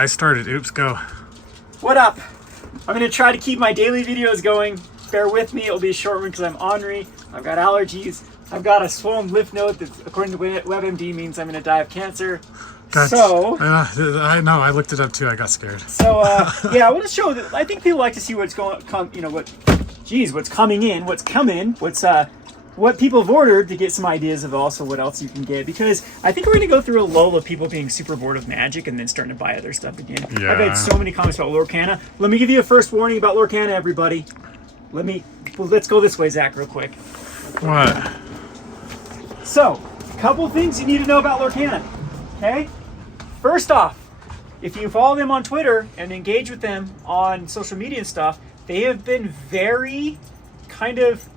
I started. Oops, go. What up? I'm going to try to keep my daily videos going. Bear with me. It'll be a short one because I'm ornery. I've got allergies. I've got a swollen lymph node that, according to WebMD, means I'm going to die of cancer. I know. I looked it up too. I got scared. So, yeah, I want to show that. I think people like to see what's what's coming in, what people have ordered to get some ideas of also what else you can get. Because I think we're going to go through a lull of people being super bored of Magic and then starting to buy other stuff again. Yeah. I've had so many comments about Lorcana. Let me give you a first warning about Lorcana, everybody. Let's go this way, Zach, real quick. What? So, a couple things you need to know about Lorcana. Okay? First off, if you follow them on Twitter and engage with them on social media and stuff, they have been very kind of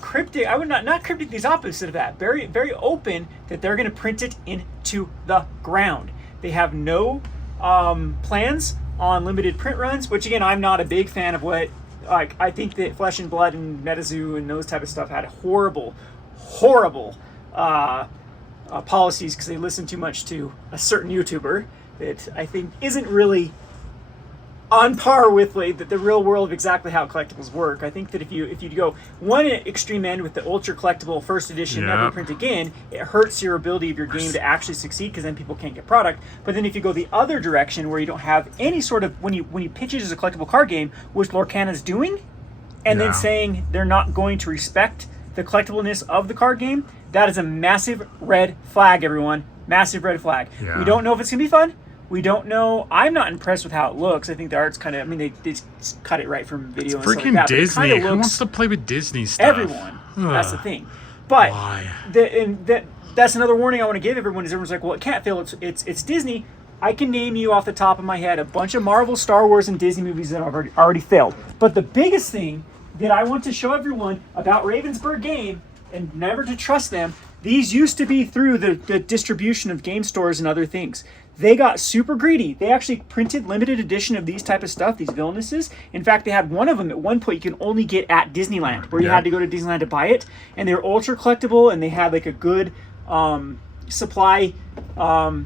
cryptic. I would not cryptic, the opposite of that. Very, very open that they're going to print it into the ground. They have no plans on limited print runs, which again, I'm not a big fan of what, I think that Flesh and Blood and MetaZoo and those type of stuff had horrible policies because they listen too much to a certain YouTuber that I think isn't really on par with the real world of exactly how collectibles work. I think that if you go one extreme end with the ultra collectible first edition, never print again, it hurts your ability of your game to actually succeed because then people can't get product. But then if you go the other direction where you don't have any sort of, when you pitch it as a collectible card game, which Lorcana's doing, and then saying they're not going to respect the collectibleness of the card game, that is a massive red flag, everyone. Massive red flag. Yeah. We don't know if it's going to be fun. We don't know. I'm not impressed with how it looks. I think the art's kind of, I mean, they cut it right from video and stuff like Freaking that. Disney. Who wants to play with Disney stuff? Everyone. That's the thing. But why? That's another warning I want to give everyone is everyone's like, well, it can't fail. It's Disney. I can name you off the top of my head a bunch of Marvel, Star Wars, and Disney movies that have already failed. But the biggest thing that I want to show everyone about Ravensburg Game, and never to trust them, these used to be through the distribution of game stores and other things. They got super greedy. They actually printed limited edition of these type of stuff, these villainesses. In fact, they had one of them at one point you can only get at Disneyland, where you had to go to Disneyland to buy it. And they're ultra collectible, and they had like a good supply.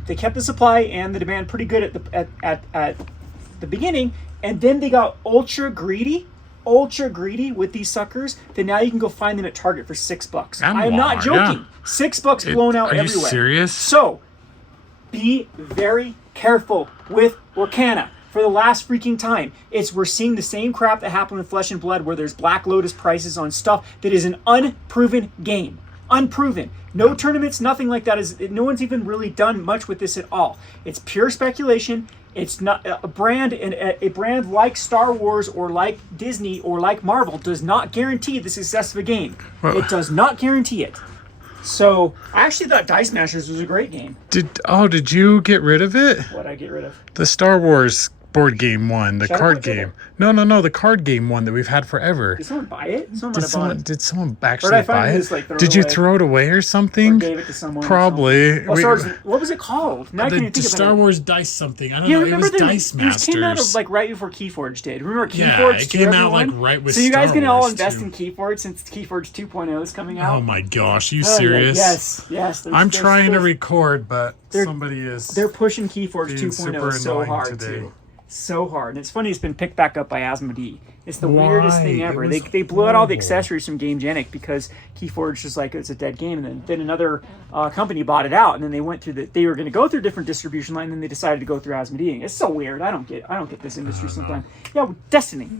They kept the supply and the demand pretty good at the beginning, and then they got ultra greedy with these suckers that now you can go find them at Target for $6. I'm not joking. $6 blown out everywhere. Are you serious? So be very careful with Lorcana. For the last freaking time, we're seeing the same crap that happened with Flesh and Blood, where there's Black Lotus prices on stuff that is an unproven game. Unproven. No tournaments, nothing like that. No one's even really done much with this at all. It's pure speculation. It's not a brand, and a brand like Star Wars or like Disney or like Marvel does not guarantee the success of a game. It does not guarantee it. So I actually thought Dice Masters was a great game. Did you get rid of it? What'd I get rid of? The Star Wars board game one, the card game. No, the card game one that we've had forever. Did someone buy it? Did someone actually buy it? Did you throw it away or something? Or gave it to someone? Probably. What was it called? Now I can't even think of it. Star Wars Dice something. I don't know. It was Dice Masters. It came out of, like right before Keyforge did. Remember Keyforge? Yeah, it came out like right with Star Wars. So you guys can all invest in Keyforge since Keyforge 2.0 is coming out. Oh my gosh, you serious? Yes. I'm trying to record, but somebody is. They're pushing Keyforge 2.0 so hard too. So hard. And it's funny, it's been picked back up by Asmodee. It's the weirdest thing ever. They blew out all the accessories from GameGenic because Keyforge was like, it's a dead game, and then another company bought it out, and then they went through they were going to go through a different distribution line, and then they decided to go through Asmodee. It's so weird. I don't get this industry sometimes. Yeah, Destiny.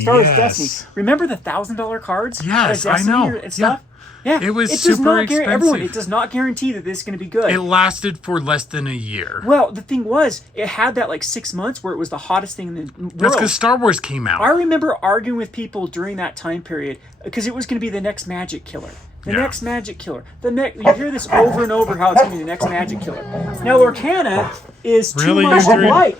Star Wars Destiny. Remember the $1,000 cards? Yes, I know. And stuff? Yeah, it was super expensive. Everyone, it does not guarantee that this is going to be good. It lasted for less than a year. Well, the thing was, it had that like 6 months where it was the hottest thing in the world. That's because Star Wars came out. I remember arguing with people during that time period because it was going to be the next Magic Killer. Next Magic Killer. You hear this over and over how it's going to be the next Magic Killer. Now, Lorcana is too much like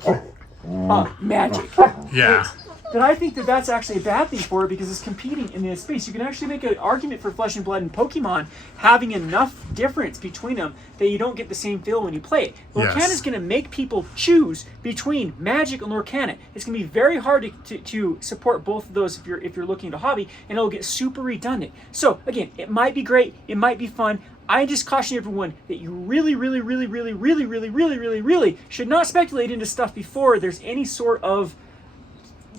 Magic. Yeah. that I think that that's actually a bad thing for it because it's competing in this space. You can actually make an argument for Flesh and Blood and Pokemon having enough difference between them that you don't get the same feel when you play it. Lorcana is going to make people choose between Magic and Lorcana. It's going to be very hard to support both of those if you're looking to hobby, and it'll get super redundant. So again, it might be great, it might be fun. I just caution everyone that you really should not speculate into stuff before there's any sort of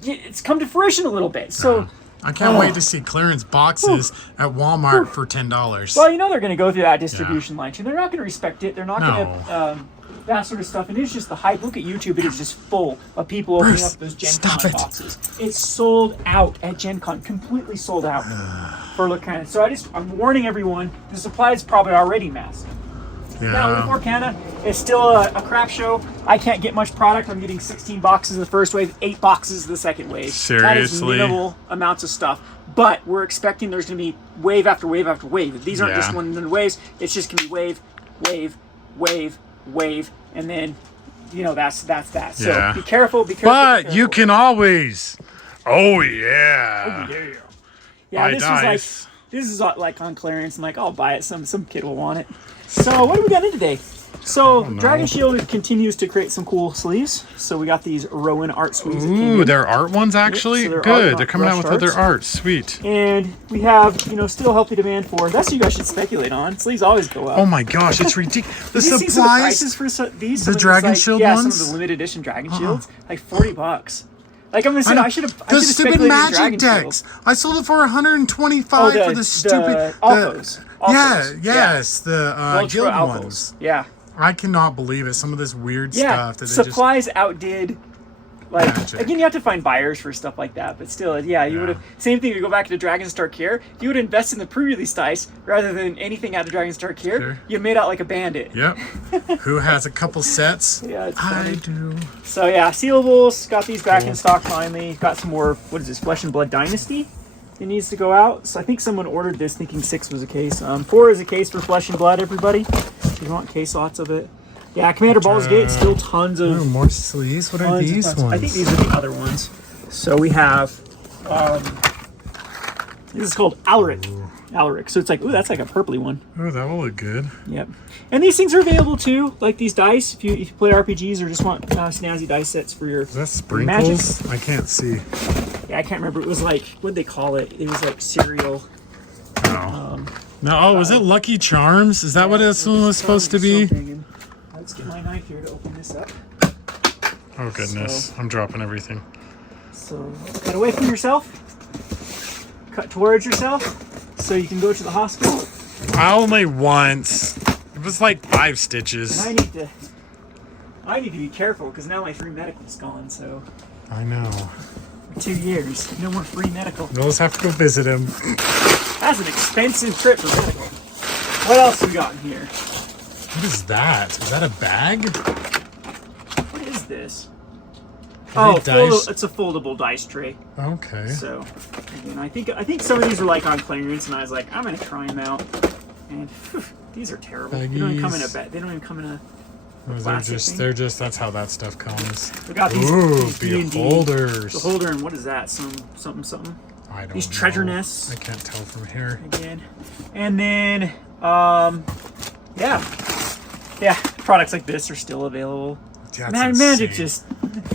it's come to fruition a little bit. So I can't wait to see clearance boxes at Walmart for $10. Well, you know they're going to go through that distribution line too. They're not going to respect it. They're not going to that sort of stuff. And it's just the hype. Look at YouTube. It is just full of people opening up those Gen Con boxes. It's sold out at Gen Con. Completely sold out for Lorcana. So I'm warning everyone. The supply is probably already massive. Yeah. Now, with Lorcana, it's still a crap show. I can't get much product. I'm getting 16 boxes in the first wave, 8 boxes in the second wave. Seriously? That is minimal amounts of stuff. But we're expecting there's going to be wave after wave after wave. These aren't just one of the waves. It's just going to be wave, wave, wave, wave, and then, that's that. So be careful, be careful. But be careful. you can always. Oh, yeah. Oh, yeah. Yeah, This this is like on clearance. I'm like, I'll buy it. Some kid will want it. So what do we got in today? So Dragon Shield continues to create some cool sleeves. So we got these Rowan art sleeves. Ooh, they're art ones actually? Yep, so good. They're coming out with other art. Sweet. And we have, still healthy demand for. That's what you guys should speculate on. Sleeves always go up. Oh my gosh, it's ridiculous. The supplies. supplies. Prices for these. The Dragon Shield ones. Yeah, some of the limited edition Dragon Shields, like $40. Like I'm gonna say, I should have. The stupid Magic decks. I sold it for $125 for the stupid. Alphos. Yes, the Guild Alphos. ones. Yeah. I cannot believe it. Some of this weird stuff that supplies outdid. Like Magic. Again, you have to find buyers for stuff like that, but still, you would have. Same thing. You go back to Dragon's Dark here. If you would invest in the pre-release dice rather than anything out of Dragon's Dark here, Sure. you made out like a bandit. Yep. Who has a couple sets? Yeah, it's I funny. do. So sealables. Got these back in stock finally. Got some more. What is this? Flesh and Blood Dynasty. It needs to go out. So I think someone ordered this thinking 6 was a case. 4 is a case for Flesh and Blood. Everybody, if you want case lots of it. Yeah, Commander Baldur's Gate, still tons of... Ooh, more sleeves? What are these ones? I think these are the other ones. So we have... this is called Alaric. Alaric. So it's like, ooh, that's like a purpley one. Oh, that will look good. Yep. And these things are available too, like these dice. If you play RPGs or just want snazzy dice sets for your Is that sprinkles? Magic. I can't see. Yeah, I can't remember. It was like, what did they call it? It was like cereal. No. Was it Lucky Charms? Is that what this one was supposed to be? Let's get my knife here to open this up. Oh, goodness. I'm dropping everything. So cut away from yourself. Cut towards yourself so you can go to the hospital. Only once. It was like 5 stitches. And I need to be careful because now my free medical's gone, so... I know. 2 years. No more free medical. We'll just have to go visit him. That's an expensive trip for medical. What else we got in here? What is that? Is that a bag? What is this? Dice? It's a foldable dice tray. Okay. So, again, I think some of these were like on clearance, and I was like, I'm gonna try them out. And whew, these are terrible. They don't even come in a bag. They don't even come in a. They're just. That's how that stuff comes. We got these. Ooh, these D&D, beholders. Beholder, and what is that? Something. I don't know. These treasure nests. I can't tell from here. Again, and then yeah, products like this are still available. Magic just.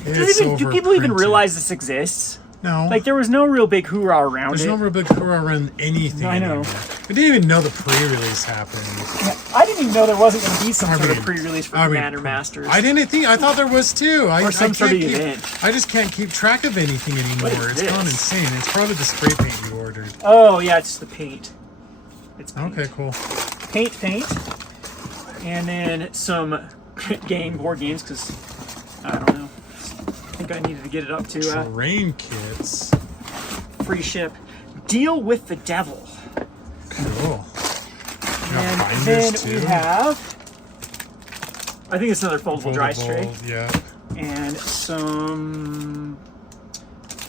Do people even realize this exists? No. Like, there was no real big hoorah around There's it. no real big hoorah around anything. I know. Anymore. We didn't even know the pre-release happened. Yeah, I didn't even know there wasn't going to be some sort of pre-release for Commander Masters. I didn't think. I thought there was too. Or some sort of event. I just can't keep track of anything anymore. It's gone insane. It's probably the spray paint you ordered. Oh, yeah, it's the paint. It's paint. Okay, cool. Paint. And then some board games, because, I don't know. I think I needed to get it up to terrain kits. Free ship. Deal with the Devil. Cool. And then we have, I think it's another foldable dry tray. Yeah. And some,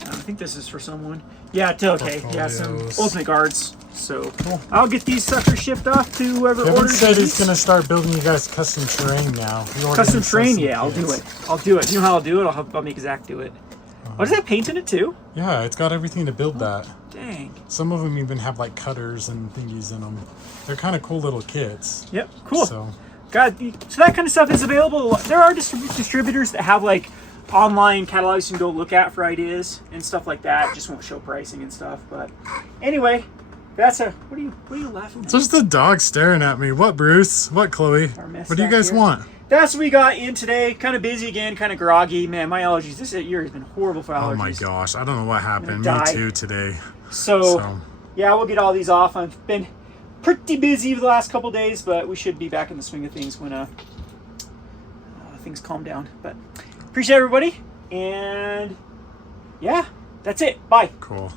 I think this is for someone. Yeah, okay. Yeah, some Ultimate Guards. So cool. I'll get these suckers shipped off to whoever orders. Kevin said he's going to start building you guys custom terrain now. Custom terrain? Yeah, I'll do it. You know how I'll do it? I'll make Zach do it. Oh, does that have paint in it too? Yeah, it's got everything to build that. Dang. Some of them even have like cutters and thingies in them. They're kind of cool little kits. Yep, cool. So that kind of stuff is available. There are distributors that have like online catalogs you can go look at for ideas and stuff like that. Just won't show pricing and stuff. But anyway, that's a. What are you laughing at? just the dog staring at me. What, Bruce? What, Chloe? What do you guys want? That's what we got in today. Kind of busy again, kind of groggy. Man, my allergies. This year has been horrible for allergies. Oh my gosh, I don't know what happened. Me too today. So yeah, we'll get all these off. I've been pretty busy the last couple days, but we should be back in the swing of things when things calm down. But appreciate everybody, and yeah, that's it. Bye. Cool.